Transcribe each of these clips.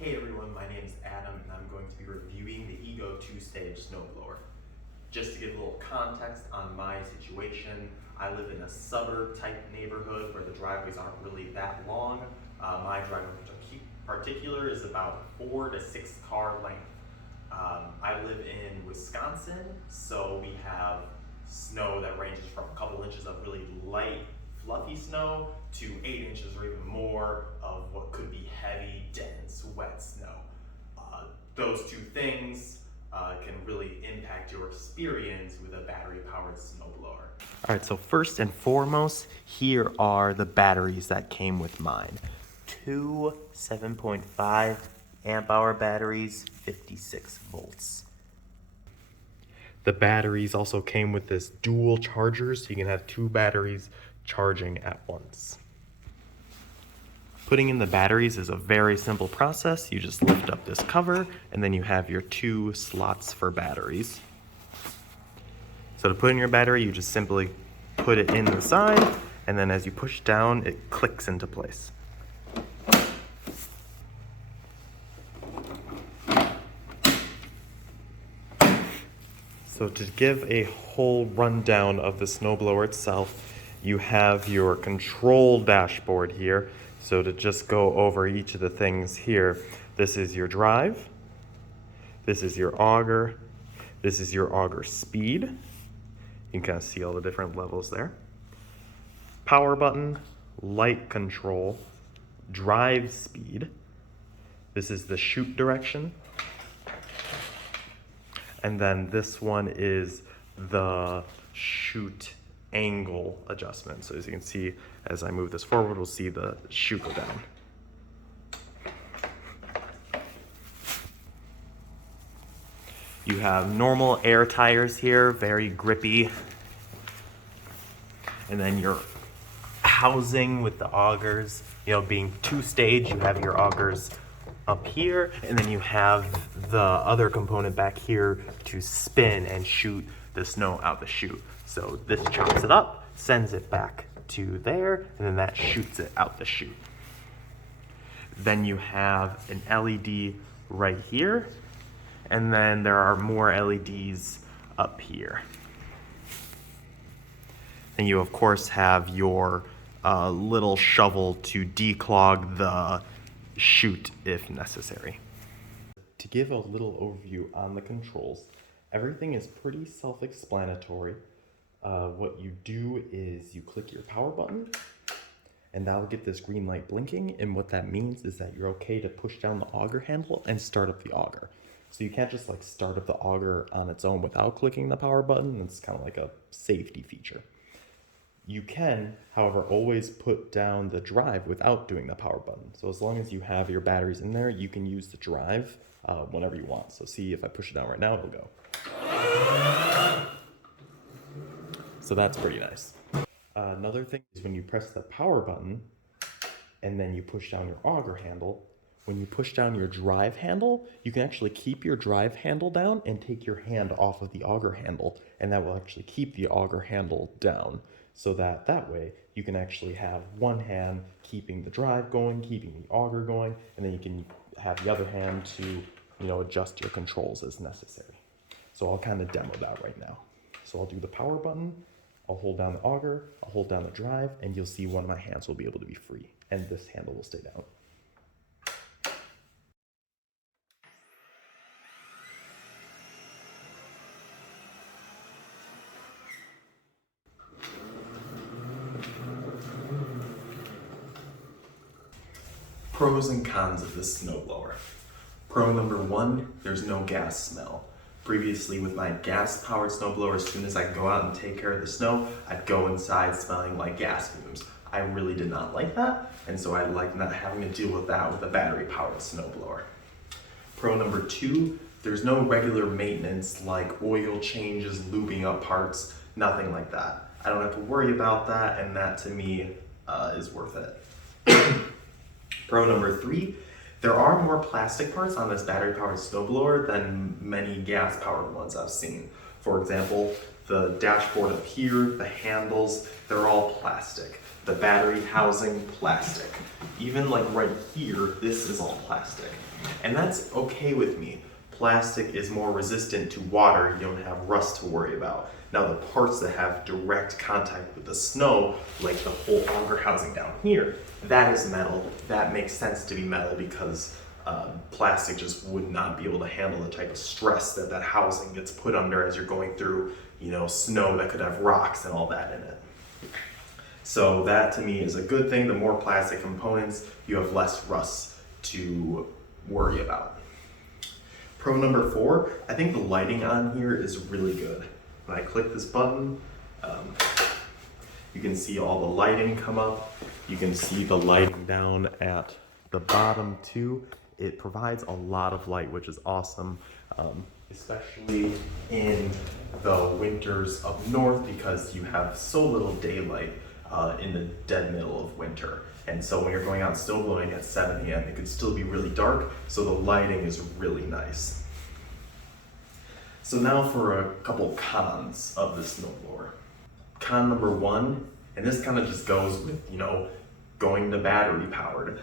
Hey everyone, my name is Adam and I'm going to be reviewing the Ego 2-stage snowblower. Just to give a little context on my situation, I live in a suburb type neighborhood where the driveways aren't really that long. My driveway in particular is about 4 to 6 car length. I live in Wisconsin, so we have snow that ranges from a couple inches of really light, fluffy snow to 8 inches or even more of what could be heavy, dense, wet snow. Those two things can really impact your experience with a battery-powered snowblower. All right, so first and foremost, here are the batteries that came with mine. Two 7.5 amp hour batteries, 56 volts. The batteries also came with this dual charger, so you can have two batteries charging at once. Putting in the batteries is a very simple process. You just lift up this cover and then you have your two slots for batteries. So to put in your battery, you just simply put it in the side, and then as you push down, it clicks into place. So to give a whole rundown of the snowblower itself, you have your control dashboard here. So to just go over each of the things here, this is your drive, this is your auger, this is your auger speed. You can kind of see all the different levels there. Power button, light control, drive speed. This is the shoot direction. And then this one is the shoot angle adjustment. So as you can see, as I move this forward, we'll see the shoot go down. You have normal air tires here, very grippy. And then your housing with the augers, being two-stage, you have your augers up here, and then you have the other component back here to spin and shoot the snow out the chute. So this chops it up, sends it back to there, and then that shoots it out the chute. Then you have an LED right here, and then there are more LEDs up here. And you of course have your little shovel to declog the chute if necessary. To give a little overview on the controls, everything is pretty self-explanatory. What you do is you click your power button, and that'll get this green light blinking, and what that means is that you're okay to push down the auger handle and start up the auger. So you can't just start up the auger on its own without clicking the power button. It's kind of like a safety feature. You can, however, always put down the drive without doing the power button. So as long as you have your batteries in there, you can use the drive whenever you want. So see, if I push it down right now, it'll go. So that's pretty nice. Another thing is when you press the power button and then you push down your auger handle, when you push down your drive handle, you can actually keep your drive handle down and take your hand off of the auger handle, and that will actually keep the auger handle down. So that way you can actually have one hand keeping the drive going, keeping the auger going, and then you can have the other hand to adjust your controls as necessary. So I'll kind of demo that right now. So I'll do the power button, I'll hold down the auger, I'll hold down the drive, and you'll see one of my hands will be able to be free, and this handle will stay down. Pros and cons of this snowblower. Pro number one, there's no gas smell. Previously with my gas-powered snowblower, as soon as I go out and take care of the snow, I'd go inside smelling like gas fumes. I really did not like that, and so I like not having to deal with that with a battery-powered snowblower. Pro number two, there's no regular maintenance like oil changes, lubing up parts, nothing like that. I don't have to worry about that, and that to me is worth it. Pro number three, there are more plastic parts on this battery-powered snowblower than many gas-powered ones I've seen. For example, the dashboard up here, the handles, they're all plastic. The battery housing, plastic. Even like right here, this is all plastic. And that's okay with me. Plastic is more resistant to water, you don't have rust to worry about. Now the parts that have direct contact with the snow, like the whole auger housing down here, that is metal. That makes sense to be metal because plastic just would not be able to handle the type of stress that that housing gets put under as you're going through, you know, snow that could have rocks and all that in it. So that to me is a good thing. The more plastic components, you have less rust to worry about. Pro number 4, I think the lighting on here is really good. When I click this button, you can see all the lighting come up. You can see the lighting down at the bottom too. It provides a lot of light, which is awesome, especially in the winters up north because you have so little daylight in the dead middle of winter. And so when you're going out snowblowing at 7 a.m., it could still be really dark, so the lighting is really nice. So now for a couple cons of the snowblower. Con number 1, and this kind of just goes with, you know, going to battery powered,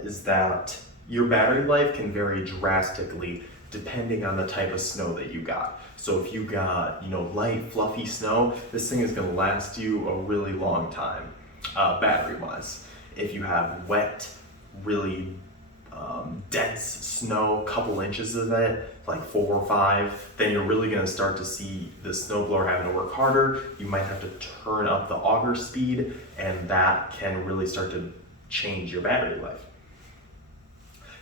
is that your battery life can vary drastically depending on the type of snow that you got. So if you got, you know, light, fluffy snow, this thing is gonna last you a really long time, battery-wise. If you have wet, really dense snow, couple inches of it, like 4 or 5, then you're really gonna start to see the snowblower having to work harder. You might have to turn up the auger speed, and that can really start to change your battery life.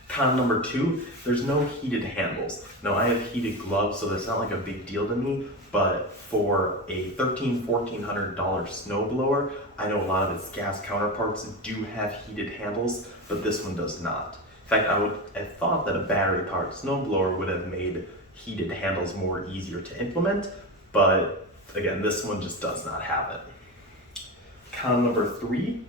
Con number 2, there's no heated handles. Now I have heated gloves, so that's not like a big deal to me, but for a $1,300, $1,400 snowblower, I know a lot of its gas counterparts do have heated handles, but this one does not. In fact, I would have thought that a battery-powered snowblower would have made heated handles more easier to implement, but again, this one just does not have it. Con number 3,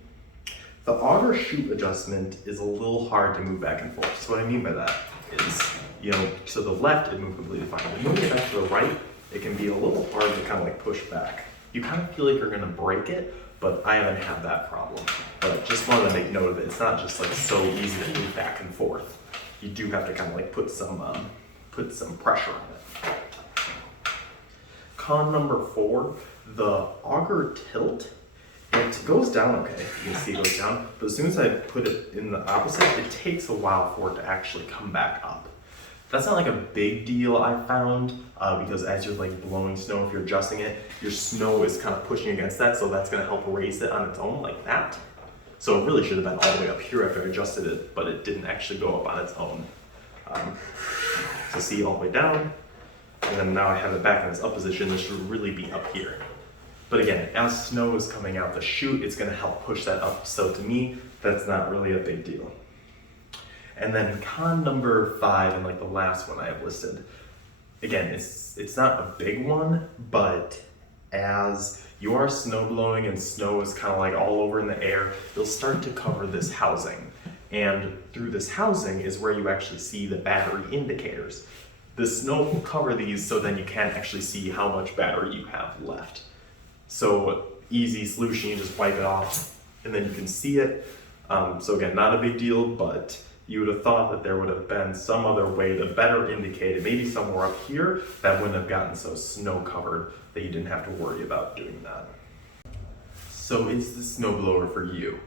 the auger chute adjustment is a little hard to move back and forth. So what I mean by that is, you know, to the left it moves completely fine. When you move it back to the right, it can be a little hard to kind of like push back. You kind of feel like you're gonna break it, but I haven't had that problem. But just wanted to make note of it. It's not just like so easy to move back and forth. You do have to kind of like put some pressure on it. Con number 4, the auger tilt. It goes down okay, you can see it goes down, but as soon as I put it in the opposite, it takes a while for it to actually come back up. That's not like a big deal I found, because as you're like blowing snow, if you're adjusting it, your snow is kind of pushing against that, so that's gonna help raise it on its own like that. So it really should have been all the way up here after I adjusted it, but it didn't actually go up on its own. So see all the way down, and then now I have it back in its up position, this should really be up here. But again, as snow is coming out the chute, it's gonna help push that up. So to me, that's not really a big deal. And then con number 5, and like the last one I have listed, again, it's not a big one, but as you are snow blowing and snow is kind of like all over in the air, you'll start to cover this housing. And through this housing is where you actually see the battery indicators. The snow will cover these so then you can't actually see how much battery you have left. So easy solution, you just wipe it off and then you can see it. So again, not a big deal, but you would have thought that there would have been some other way to better indicate it, maybe somewhere up here that wouldn't have gotten so snow covered that you didn't have to worry about doing that. So is the snowblower for you?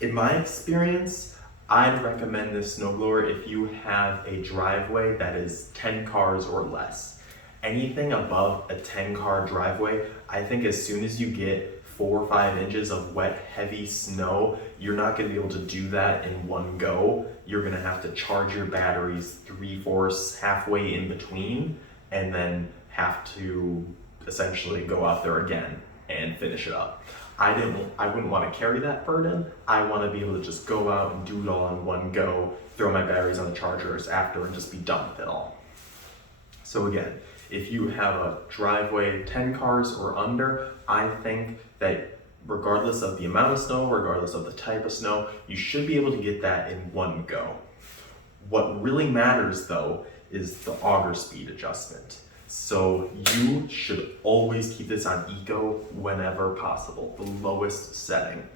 In my experience, I'd recommend this snowblower if you have a driveway that is 10 cars or less. Anything above a 10-car driveway, I think as soon as you get 4 or 5 inches of wet, heavy snow, you're not going to be able to do that in one go. You're going to have to charge your batteries 3/4, halfway in between, and then have to essentially go out there again and finish it up. I wouldn't want to carry that burden. I want to be able to just go out and do it all in one go, throw my batteries on the chargers after, and just be done with it all. So again, if you have a driveway 10 cars or under, I think that regardless of the amount of snow, regardless of the type of snow, you should be able to get that in one go. What really matters though is the auger speed adjustment. So you should always keep this on eco whenever possible, the lowest setting.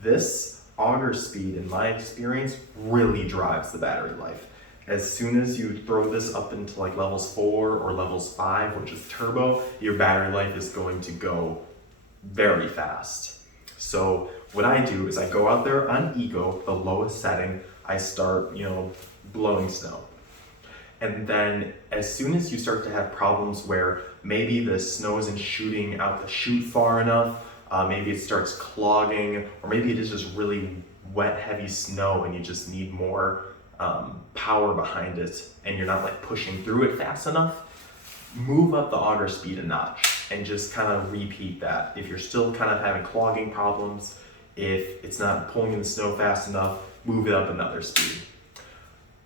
This auger speed, in my experience, really drives the battery life. As soon as you throw this up into like levels 4 or levels 5, which is turbo, your battery life is going to go very fast. So what I do is I go out there on eco, the lowest setting, I start, blowing snow. And then as soon as you start to have problems where maybe the snow isn't shooting out the chute far enough, maybe it starts clogging, or maybe it is just really wet, heavy snow and you just need more power behind it and you're not like pushing through it fast enough, move up the auger speed a notch and just kind of repeat that. If you're still kind of having clogging problems, if it's not pulling in the snow fast enough, move it up another speed.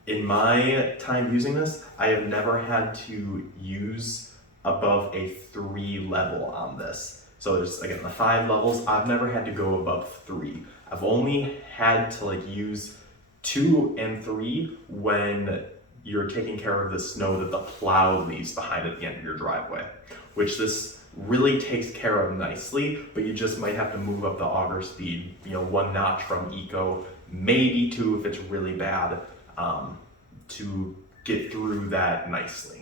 In my time using this, I have never had to use above a 3 level on this. So there's, again, the 5 levels, I've never had to go above 3. I've only had to use 2 and 3 when you're taking care of the snow that the plow leaves behind at the end of your driveway, which this really takes care of nicely, but you just might have to move up the auger speed, 1 notch from eco, maybe 2 if it's really bad, to get through that nicely.